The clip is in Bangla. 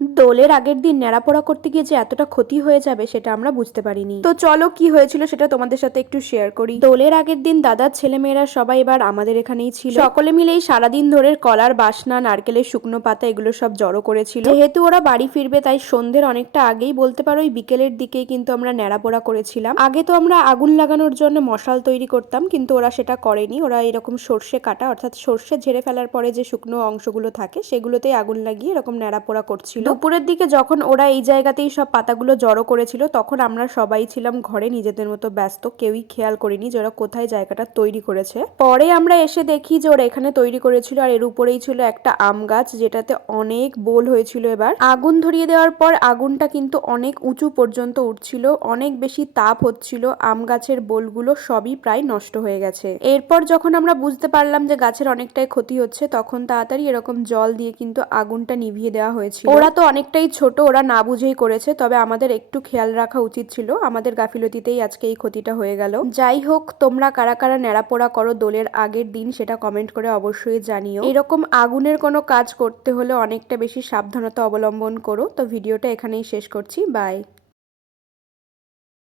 দোলের আগের দিন ন্যাড়াপোড়া করতে গিয়ে যে এতটা ক্ষতি হয়ে যাবে সেটা আমরা বুঝতে পারিনি। তো চলো কি হয়েছিল সেটা তোমাদের সাথে একটু শেয়ার করি। দোলের আগের দিন দাদার ছেলেমেয়েরা সবাই এবার আমাদের এখানেই ছিল। সকলে মিলেই সারাদিন ধরে কলার বাসনা, নারকেলের শুকনো পাতা এগুলো সব জড়ো করেছিল। যেহেতু ওরা বাড়ি ফিরবে তাই সন্ধ্যের অনেকটা আগেই, বলতে পারো ওই বিকেলের দিকেই কিন্তু আমরা ন্যাড়াপোড়া করেছিলাম। আগে তো আমরা আগুন লাগানোর জন্য মশাল তৈরি করতাম, কিন্তু ওরা সেটা করেনি। ওরা এরকম সর্ষে কাটা, অর্থাৎ সর্ষে ঝেড়ে ফেলার পরে যে শুকনো অংশগুলো থাকে সেগুলোতেই আগুন লাগিয়ে এরকম ন্যাড়াপোড়া করছিল। দুপুরের দিকে যখন ওরা এই জায়গাতেই সব পাতাগুলো জড়ো করেছিল তখন আমরা সবাই ছিলাম ঘরে নিজেদের মতো ব্যস্ত, কেউই খেয়াল করিনি যে ওরা কোথায় জায়গাটা তৈরি করেছে। পরে আমরা এসে দেখি যে ওরা এখানে তৈরি করেছিল, আর এর উপরেই ছিল একটা আম গাছ যেটাতে অনেক বোল হয়েছিল। এবার আগুন ধরিয়ে দেওয়ার পর আগুনটা কিন্তু অনেক উঁচু পর্যন্ত উঠছিল, অনেক বেশি তাপ হচ্ছিল, আম গাছের বোলগুলো সবই প্রায় নষ্ট হয়ে গেছে। এরপর যখন আমরা বুঝতে পারলাম যে গাছের অনেকটাই ক্ষতি হচ্ছে তখন তাড়াতাড়ি এরকম জল দিয়ে কিন্তু আগুনটা নিভিয়ে দেওয়া হয়েছিল। ওরা তো অনেকটাই ছোট, ওরা না বুঝেই করেছে, তবে আমাদের একটু খেয়াল রাখা উচিত ছিল। আমাদের গাফিলতিতেই আজকে এই ক্ষতিটা হয়ে গেল। যাই হোক, তোমরা কারা কারা ন্যাড়াপোড়া করো দোলের আগের দিন সেটা কমেন্ট করে অবশ্যই জানিও। এরকম আগুনের কোনো কাজ করতে হলে অনেকটা বেশি সাবধানতা অবলম্বন করো। তো ভিডিওটা এখানেই শেষ করছি, বাই।